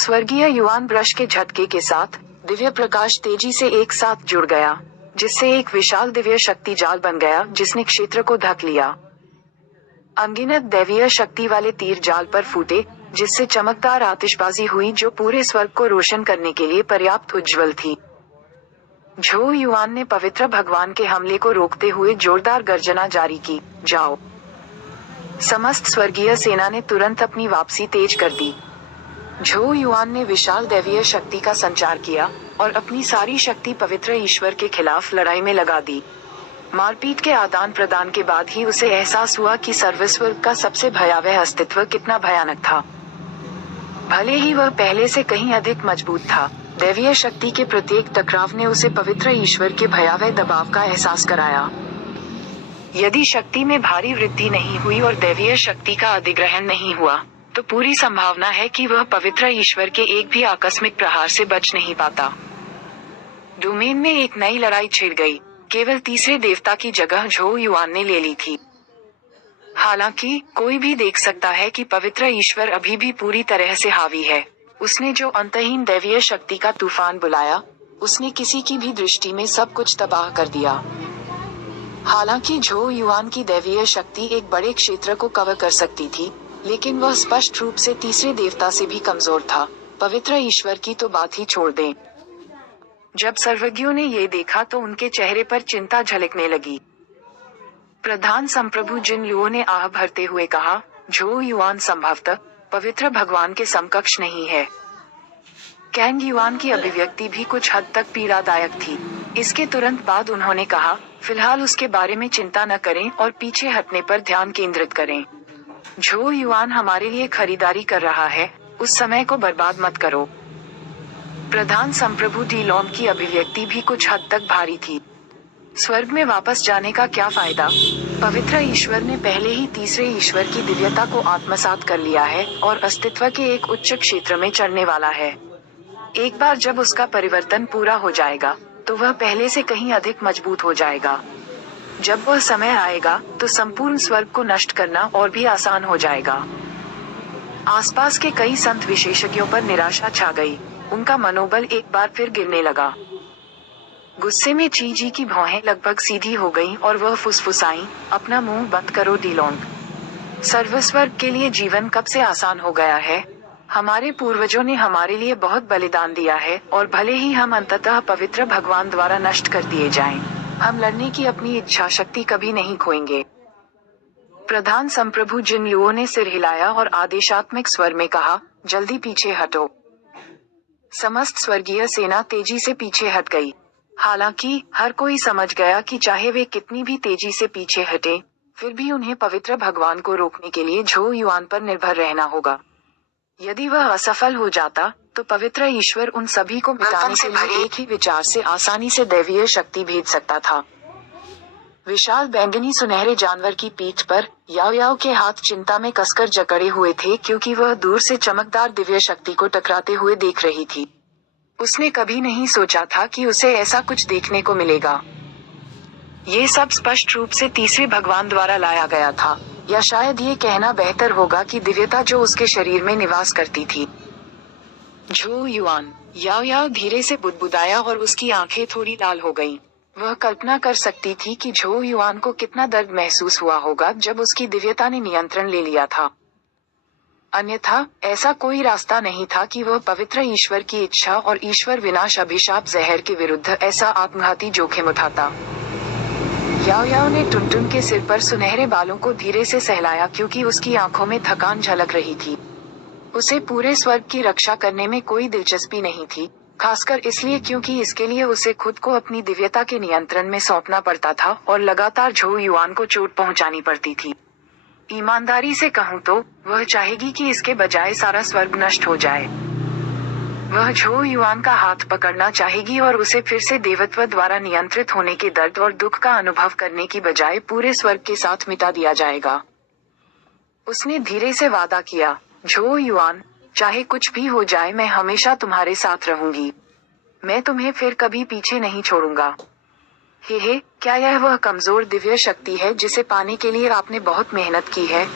स्वर्गीय yuan brush के झटके के साथ दिव्य प्रकाश तेजी से एक साथ जुड़ गया, जिससे एक विशाल दिव्य शक्ति जाल बन गया जिसने क्षेत्र को ढक लिया। अनगिनत दैवीय शक्ति वाले तीर जाल पर फूटे, जिससे चमकदार आतिशबाजी हुई जो पूरे स्वर्ग को रोशन करने के लिए पर्याप्त उज्ज्वल थी। झो युआन ने पवित्र भगवान के हमले को रोकते हुए जोरदार गर्जना जारी की, जाओ। समस्त स्वर्गीय सेना ने तुरंत अपनी वापसी तेज कर दी। झो युआन ने विशाल दैवीय शक्ति का संचार किया और अपनी सारी शक्ति पवित्र ईश्वर के खिलाफ लड़ाई में लगा दी। मारपीट के आदान प्रदान के बाद ही उसे एहसास हुआ कि सर्वस्व का सबसे भयावह अस्तित्व कितना भयानक था। भले ही वह पहले से कहीं अधिक मजबूत था, दैवीय शक्ति के प्रत्येक टकराव ने उसे पवित्र ईश्वर के भयावह दबाव का एहसास कराया। यदि शक्ति में भारी वृद्धि नहीं हुई और दैवीय शक्ति का अधिग्रहण नहीं हुआ, तो पूरी संभावना है कि वह पवित्र ईश्वर के एक भी आकस्मिक प्रहार से बच नहीं पाता। डोमेन में एक नई लड़ाई छिड़ गई। केवल तीसरे देवता की जगह झो युआन ने ले ली थी। हालांकि कोई भी देख सकता है कि पवित्र ईश्वर अभी भी पूरी तरह से हावी है। उसने जो अंतहीन दैवीय शक्ति का तूफान बुलाया, उसने किसी की भी दृष्टि में सब कुछ तबाह कर दिया। हालांकि झो युआन की दैवीय शक्ति एक बड़े क्षेत्र को कवर कर सकती थी, लेकिन वह स्पष्ट रूप से तीसरे देवता से भी कमजोर था। पवित्र ईश्वर की तो बात ही छोड़ दें। जब सर्वज्ञों ने ये देखा तो उनके चेहरे पर चिंता झलकने लगी। प्रधान संप्रभु जिन लुओ ने आह भरते हुए कहा, झो युआन संभवतः पवित्र भगवान के समकक्ष नहीं है। कैंग युआन की अभिव्यक्ति भी कुछ हद तक पीड़ादायक थी। इसके तुरंत बाद उन्होंने कहा, फिलहाल उसके बारे में चिंता न करें और पीछे हटने पर ध्यान केंद्रित करें। झो युआन हमारे लिए खरीदारी कर रहा है, उस समय को बर्बाद मत करो। प्रधान संप्रभु डी लॉम की अभिव्यक्ति भी कुछ हद तक भारी थी। स्वर्ग में वापस जाने का क्या फायदा? पवित्र ईश्वर ने पहले ही तीसरे ईश्वर की दिव्यता को आत्मसात कर लिया है और अस्तित्व के एक उच्च क्षेत्र में चढ़ने वाला है। एक बार जब उसका परिवर्तन पूरा हो जाएगा, तो वह पहले से कहीं अधिक मजबूत हो जाएगा। जब वह समय आएगा, तो संपूर्ण स्वर्ग को नष्ट करना और भी आसान हो जाएगा। आसपास के कई संत विशेषज्ञों पर निराशा छा गई। उनका मनोबल एक बार फिर गिरने लगा। गुस्से में ची जी की भौहें लगभग सीधी हो गईं और वह फुसफुसाईं, अपना मुंह बंद करो डीलोंग। सर्वस्वर्ग के लिए जीवन कब से आसान हो गया है? हमारे पूर्वजों ने हमारे लिए बहुत बलिदान दिया है और भले ही हम अंततः पवित्र भगवान द्वारा नष्ट कर दिए जाएं, हम लड़ने की अपनी इच्छा शक्ति कभी नहीं खोएंगे। प्रधान संप्रभु जिन लुओ ने सिर हिलाया और आदेशात्मक स्वर में कहा, जल्दी पीछे हटो। समस्त स्वर्गीय सेना तेजी से पीछे हट गई। हालांकि हर कोई समझ गया कि चाहे वे कितनी भी तेजी से पीछे हटे, फिर भी उन्हें पवित्र भगवान को रोकने के लिए झो युआन पर निर्भर रहना होगा। यदि वह असफल हो जाता, तो पवित्र ईश्वर उन सभी को मिटाने के लिए एक ही विचार से आसानी से दैवीय शक्ति भेज सकता था। विशाल बैंगनी सुनहरे जानवर की पीठ पर याओ याओ के हाथ चिंता में कसकर जकड़े हुए थे, क्योंकि वह दूर से चमकदार दिव्य शक्ति को टकराते हुए देख रही थी। उसने कभी नहीं सोचा था कि उसे ऐसा कुछ देखने को मिलेगा। ये सब स्पष्ट रूप से तीसरे भगवान द्वारा लाया गया था, या शायद ये कहना बेहतर होगा कि दिव्यता जो उसके शरीर में निवास करती थी। झो युआन, याओ याओ धीरे से बुदबुदाया और उसकी आंखें थोड़ी लाल हो गईं। वह कल्पना कर सकती थी कि झो युआन को कितना दर्द महसूस हुआ होगा जब उसकी दिव्यता ने नियंत्रण ले लिया था। अन्यथा ऐसा कोई रास्ता नहीं था कि वह पवित्र ईश्वर की इच्छा और ईश्वर विनाश अभिशाप जहर के विरुद्ध ऐसा आत्मघाती जोखिम उठाता। याओ याओ ने टुनटुन के सिर पर सुनहरे बालों को धीरे से सहलाया, क्योंकि उसकी आंखों में थकान झलक रही थी। उसे पूरे स्वर्ग की रक्षा करने में कोई दिलचस्पी नहीं थी, खासकर इसलिए क्योंकि इसके लिए उसे खुद को अपनी दिव्यता के नियंत्रण में सौंपना पड़ता था और लगातार झो युआन को चोट पहुंचानी पड़ती थी। ईमानदारी से कहूं तो वह चाहेगी कि इसके बजाय सारा स्वर्ग नष्ट हो जाए। वह झो युआन का हाथ पकड़ना चाहेगी और उसे फिर से देवत्व द्वारा नियंत्रित होने के दर्द और दुख का अनुभव करने की बजाय पूरे स्वर्ग के साथ मिटा दिया जाएगा। उसने धीरे से वादा किया, झो युआन, चाहे कुछ भी हो जाए मैं हमेशा तुम्हारे साथ रहूंगी। मैं तुम्हें फिर कभी पीछे नहीं छोड़ूंगा। हे, क्या यह वह कमजोर दिव्य शक्ति है जिसे पाने के लिए आपने बहुत मेहनत की है?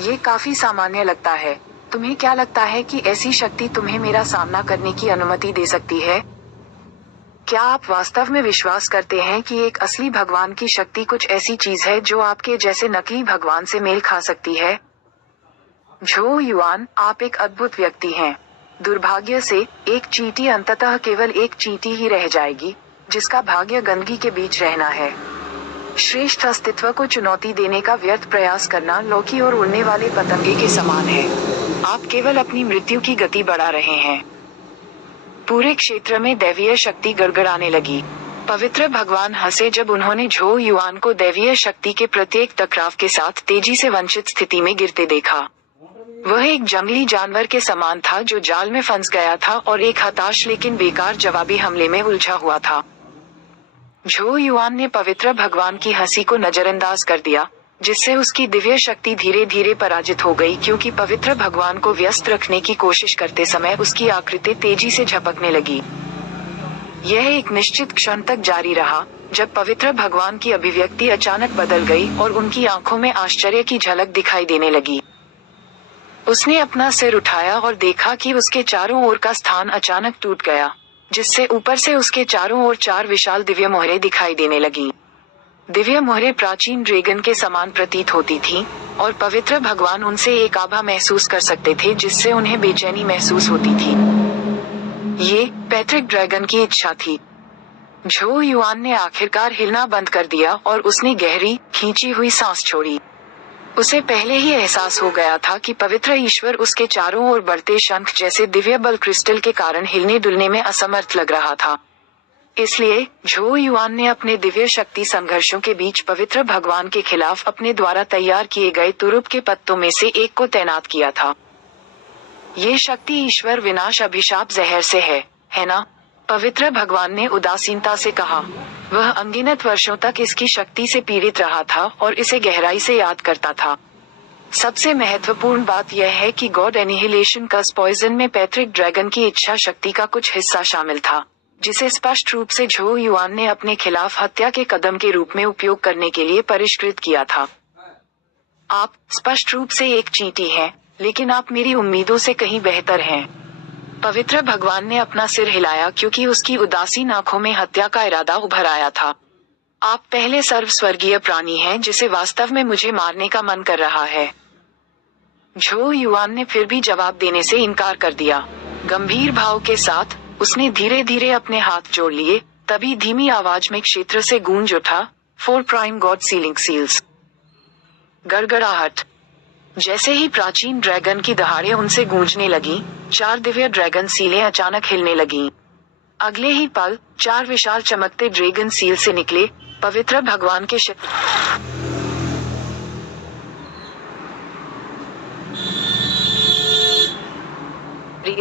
ये काफी सामान्य लगता है। तुम्हें क्या लगता है कि ऐसी शक्ति तुम्हें मेरा सामना करने की अनुमति दे सकती है? क्या आप वास्तव में विश्वास करते हैं कि एक असली भगवान की शक्ति कुछ ऐसी चीज है जो आपके जैसे नकली भगवान से मेल खा सकती है? झो युआन, आप एक अद्भुत व्यक्ति हैं। दुर्भाग्य से, एक चींटी अंततः केवल एक चींटी ही रह जाएगी, जिसका भाग्य गंदगी के बीच रहना है। श्रेष्ठ अस्तित्व को चुनौती देने का व्यर्थ प्रयास करना लौकी और उड़ने वाले पतंगे के समान है। आप केवल अपनी मृत्यु की गति बढ़ा रहे हैं। पूरे क्षेत्र में दैवीय शक्ति गड़गड़ाने लगी। पवित्र भगवान हंसे जब उन्होंने झो युआन को दैवीय शक्ति के प्रत्येक टकराव के साथ तेजी से वंचित स्थिति में गिरते देखा। वह एक जंगली जानवर के समान था जो जाल में फंस गया था और एक हताश लेकिन बेकार जवाबी हमले में उलझा हुआ था। झो युआन ने पवित्र भगवान की हंसी को नजरअंदाज कर दिया, जिससे उसकी दिव्य शक्ति धीरे धीरे पराजित हो गई क्योंकि पवित्र भगवान को व्यस्त रखने की कोशिश करते समय उसकी आकृति तेजी से झपकने लगी। यह एक निश्चित क्षण तक जारी रहा, जब पवित्र भगवान की अभिव्यक्ति अचानक बदल गई और उनकी आंखों में आश्चर्य की झलक दिखाई देने लगी। उसने अपना सिर उठाया और देखा कि उसके चारों ओर का स्थान अचानक टूट गया, जिससे ऊपर से उसके चारों ओर 4 विशाल दिव्य मोहरें दिखाई देने लगी। दिव्य मोहरें प्राचीन ड्रैगन के समान प्रतीत होती थीं, और पवित्र भगवान उनसे एक आभा महसूस कर सकते थे जिससे उन्हें बेचैनी महसूस होती थी। ये पैट्रिक ड्रैगन की इच्छा थी। झो युआन ने आखिरकार हिलना बंद कर दिया और उसने गहरी, खींची हुई सांस छोड़ी। उसे पहले ही एहसास हो गया था कि पवित्र ईश्वर उसके चारों ओर बढ़ते शंख जैसे दिव्य बल क्रिस्टल के कारण हिलने डुलने में असमर्थ लग रहा था। इसलिए झो युआन ने अपने दिव्य शक्ति संघर्षों के बीच पवित्र भगवान के खिलाफ अपने द्वारा तैयार किए गए तुरुप के पत्तों में से एक को तैनात किया था। ये शक्ति ईश्वर विनाश अभिशाप जहर से है ना? पवित्र भगवान ने उदासीनता से कहा। वह अनगिनत वर्षों तक इसकी शक्ति से पीड़ित रहा था और इसे गहराई से याद करता था। सबसे महत्वपूर्ण बात यह है कि गॉड एनिहिलेशन कस पॉइजन में पैट्रिक ड्रैगन की इच्छा शक्ति का कुछ हिस्सा शामिल था, जिसे स्पष्ट रूप से झो युआन ने अपने खिलाफ हत्या के कदम के रूप में उपयोग करने के लिए परिष्कृत किया था। आप स्पष्ट रूप से एक चींटी हैं, लेकिन आप मेरी उम्मीदों से कहीं बेहतर हैं। पवित्र भगवान ने अपना सिर हिलाया क्योंकि उसकी उदासीन आंखों में हत्या का इरादा उभर आया था। आप पहले सर्वस्वर्गीय प्राणी हैं जिसे वास्तव में मुझे मारने का मन कर रहा है। झो युआन ने फिर भी जवाब देने से इनकार कर दिया। गंभीर भाव के साथ उसने धीरे धीरे अपने हाथ जोड़ लिए, तभी धीमी आवाज में क्षेत्र से गूंज उठा, 4 प्राइम गॉड सीलिंग सील्स। गड़गड़ाहट। जैसे ही प्राचीन ड्रैगन की दहाड़ें उनसे गूंजने लगी, 4 दिव्य ड्रैगन सीलें अचानक हिलने लगीं। अगले ही पल 4 विशाल चमकते ड्रैगन सील से निकले, पवित्र भगवान के शरीर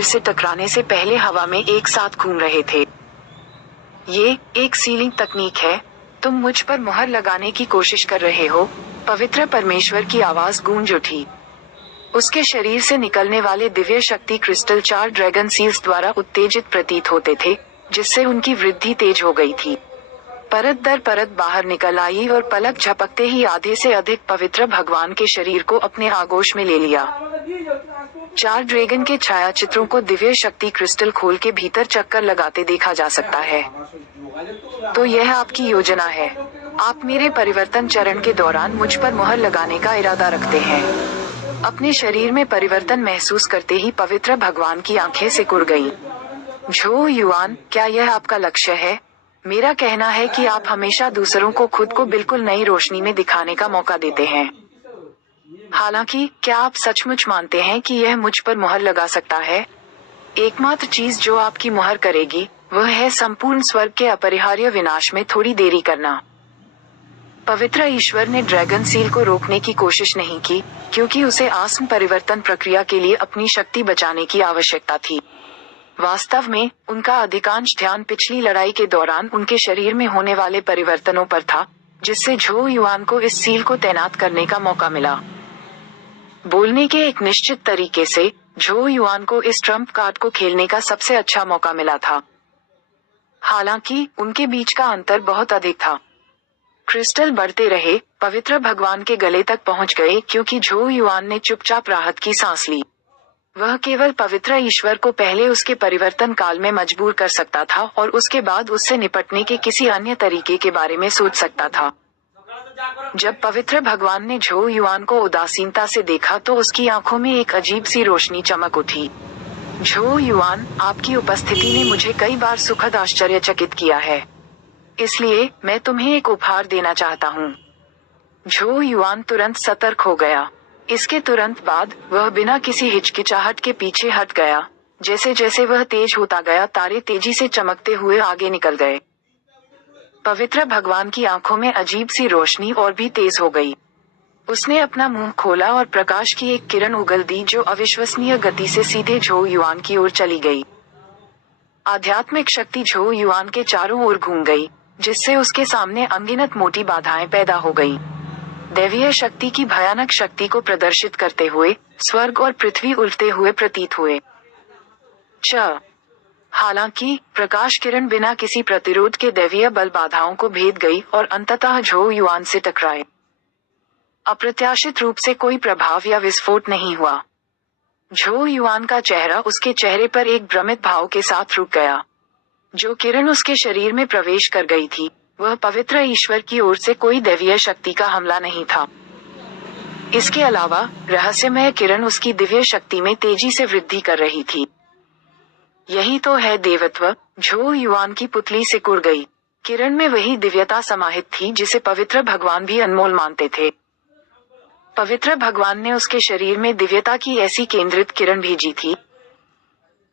से टकराने से पहले हवा में एक साथ घूम रहे थे। ये एक सीलिंग तकनीक है। तुम मुझ पर मुहर लगाने की कोशिश कर रहे हो। पवित्र परमेश्वर की आवाज गूंज उठी। उसके शरीर से निकलने वाले दिव्य शक्ति क्रिस्टल 4 ड्रैगन सील्स द्वारा उत्तेजित प्रतीत होते थे, जिससे उनकी वृद्धि तेज हो गई थी। परत दर परत बाहर निकल आई और पलक झपकते ही आधे से अधिक पवित्र भगवान के शरीर को अपने आगोश में ले लिया। 4 ड्रैगन के छायाचित्रों को दिव्य शक्ति क्रिस्टल खोल के भीतर चक्कर लगाते देखा जा सकता है। तो यह आपकी योजना है। आप मेरे परिवर्तन चरण के दौरान मुझ पर मुहर लगाने का इरादा रखते हैं। अपने शरीर में परिवर्तन महसूस करते ही पवित्र भगवान की आंखें सिकुड़ गईं। झो युआन, क्या यह आपका लक्ष्य है? मेरा कहना है कि आप हमेशा दूसरों को खुद को बिल्कुल नई रोशनी में दिखाने का मौका देते हैं। हालांकि, क्या आप सचमुच मानते हैं कि यह मुझ पर मुहर लगा सकता है? एकमात्र चीज जो आपकी मुहर करेगी, वह है संपूर्ण स्वर्ग के अपरिहार्य विनाश में थोड़ी देरी करना। पवित्र ईश्वर ने ड्रैगन सील को रोकने की कोशिश नहीं की, क्योंकि उसे आत्म परिवर्तन प्रक्रिया के लिए अपनी शक्ति बचाने की आवश्यकता थी। वास्तव में, उनका अधिकांश ध्यान पिछली लड़ाई के दौरान उनके शरीर में होने वाले परिवर्तनों पर था, जिससे झो युआन को इस सील को तैनात करने का मौका मिला। बोलने के एक निश्चित तरीके से, झो युआन को इस ट्रम्प कार्ड को खेलने का सबसे अच्छा मौका मिला था। हालांकि, उनके बीच का अंतर बहुत अधिक था। क्रिस्टल बढ़ते रहे, पवित्र भगवान के गले तक पहुंच गए क्योंकि झो युआन ने चुपचाप राहत की सांस ली। वह केवल पवित्र ईश्वर को पहले उसके परिवर्तन काल में मजबूर कर सकता था और उसके बाद उससे निपटने के किसी अन्य तरीके के बारे में सोच सकता था। जब पवित्र भगवान ने झो युआन को उदासीनता से देखा तो उसकी आंखों में एक अजीब सी रोशनी चमक उठी। झो युआन, आपकी उपस्थिति ने मुझे कई बार सुखद आश्चर्यचकित किया है, इसलिए मैं तुम्हें एक उपहार देना चाहता हूँ। झो युआन तुरंत सतर्क हो गया। इसके तुरंत बाद वह बिना किसी हिचकिचाहट के पीछे हट गया। जैसे जैसे वह तेज होता गया, तारे तेजी से चमकते हुए आगे निकल गए। पवित्र भगवान की आंखों में अजीब सी रोशनी और भी तेज हो गई। उसने अपना मुंह खोला और प्रकाश की एक किरण उगल दी जो अविश्वसनीय गति से सीधे झो युआन की ओर चली गई। आध्यात्मिक शक्ति झो युआन के चारों ओर घूम गई, जिससे उसके सामने अनगिनत मोटी बाधाएं पैदा हो गई। दैवीय शक्ति की भयानक शक्ति को प्रदर्शित करते हुए स्वर्ग और पृथ्वी उल्टते हुए प्रतीत हुए। हालांकि प्रकाश किरण बिना किसी प्रतिरोध के दैवीय बल बाधाओं को भेद गई और अंततः झो युआन से टकराए। अप्रत्याशित रूप से कोई प्रभाव या विस्फोट नहीं हुआ। झो युआन का चेहरा उसके चेहरे पर एक भ्रमित भाव के साथ रुक गया। जो किरण उसके शरीर में प्रवेश कर गई थी, वह पवित्र ईश्वर की ओर से कोई दैवीय शक्ति का हमला नहीं था। इसके अलावा रहस्यमय किरण उसकी दिव्य शक्ति में तेजी से वृद्धि कर रही थी। यही तो है देवत्व। झो युआन की पुतली सिकुड़ गई। किरण में वही दिव्यता समाहित थी जिसे पवित्र भगवान भी अनमोल मानते थे। पवित्र भगवान ने उसके शरीर में दिव्यता की ऐसी केंद्रित किरण भेजी थी।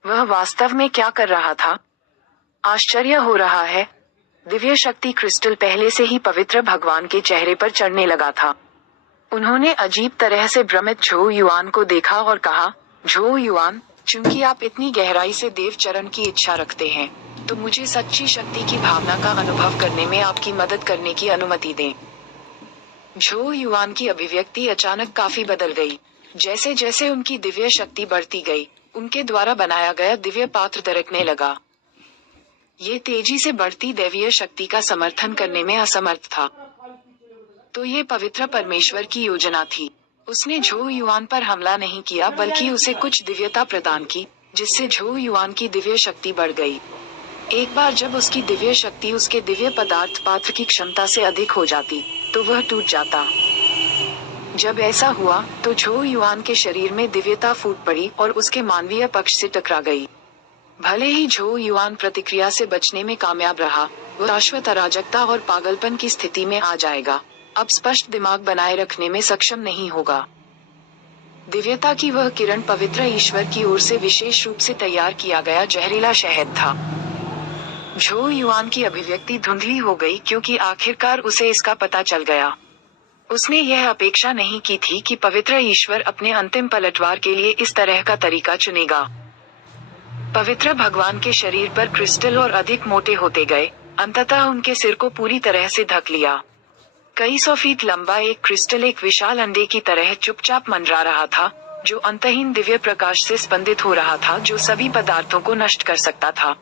वह वास्तव में क्या कर रहा था? आश्चर्य हो रहा है। दिव्य शक्ति क्रिस्टल पहले से ही पवित्र भगवान के चेहरे पर चढ़ने लगा था। उन्होंने अजीब तरह से भ्रमित झो युआन को देखा और कहा, झो युआन, चूंकि आप इतनी गहराई से देव चरण की इच्छा रखते हैं, तो मुझे सच्ची शक्ति की भावना का अनुभव करने में आपकी मदद करने की अनुमति दें। झो युआन की अभिव्यक्ति अचानक काफी बदल गई। जैसे जैसे उनकी दिव्य शक्ति बढ़ती गई, उनके द्वारा बनाया गया दिव्य पात्र दरकने लगा। ये तेजी से बढ़ती दैवीय शक्ति का समर्थन करने में असमर्थ था। तो ये पवित्र परमेश्वर की योजना थी। उसने झो युआन पर हमला नहीं किया, बल्कि उसे कुछ दिव्यता प्रदान की, जिससे झो युआन की दिव्य शक्ति बढ़ गई। एक बार जब उसकी दिव्य शक्ति उसके दिव्य पदार्थ पात्र की क्षमता से अधिक हो जाती, तो वह टूट जाता। जब ऐसा हुआ, तो झो युआन के शरीर में दिव्यता फूट पड़ी और उसके मानवीय पक्ष से टकरा गई। भले ही झो युआन प्रतिक्रिया से बचने में कामयाब रहा, वह शाश्वत अराजकता और पागलपन की स्थिति में आ जाएगा। अब स्पष्ट दिमाग बनाए रखने में सक्षम नहीं होगा। दिव्यता की वह किरण पवित्र ईश्वर की ओर से विशेष रूप से तैयार किया गया जहरीला शहद था। झो युआन की अभिव्यक्ति धुंधली हो गई क्योंकि आखिरकार उसे इसका पता चल गया। उसने यह अपेक्षा नहीं की थी कि पवित्र ईश्वर अपने अंतिम पलटवार के लिए इस तरह का तरीका चुनेगा। पवित्र भगवान के शरीर पर क्रिस्टल और अधिक मोटे होते गए, अंततः उनके सिर को पूरी तरह से ढक लिया। कई 100 फीट लंबा एक क्रिस्टल एक विशाल अंडे की तरह चुपचाप मंडरा रहा था, जो अंतहीन दिव्य प्रकाश से स्पंदित हो रहा था, जो सभी पदार्थों को नष्ट कर सकता था।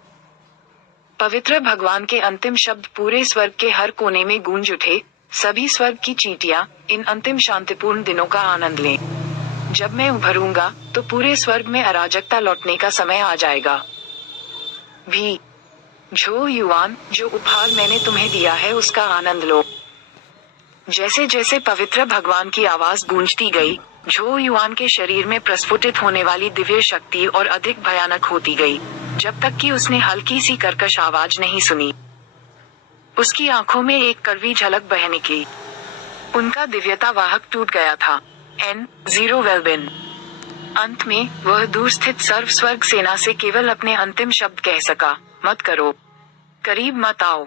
पवित्र भगवान के अंतिम शब्द पूरे स्वर्ग के हर कोने में गूंज उठे, सभी स्वर्ग की चींटियां इन अंतिम शांतिपूर्ण दिनों का आनंद लें। जब मैं उभरूंगा, तो पूरे स्वर्ग में अराजकता लौटने का समय आ जाएगा। भी झो युआन, जो उपहार मैंने तुम्हें दिया है उसका आनंद लो। जैसे जैसे पवित्र भगवान की आवाज गूंजती गई, झो युआन के शरीर में प्रस्फुटित होने वाली दिव्य शक्ति और अधिक भयानक होती गई, जब तक कि उसने हल्की सी कर्कश आवाज नहीं सुनी। उसकी आंखों में एक कड़वी झलक बह निकली। उनका दिव्यता वाहक टूट गया था। N0 वेलबिन। अंत में वह दूर स्थित सर्व स्वर्ग सेना से केवल अपने अंतिम शब्द कह सका, मत करो, करीब मत आओ।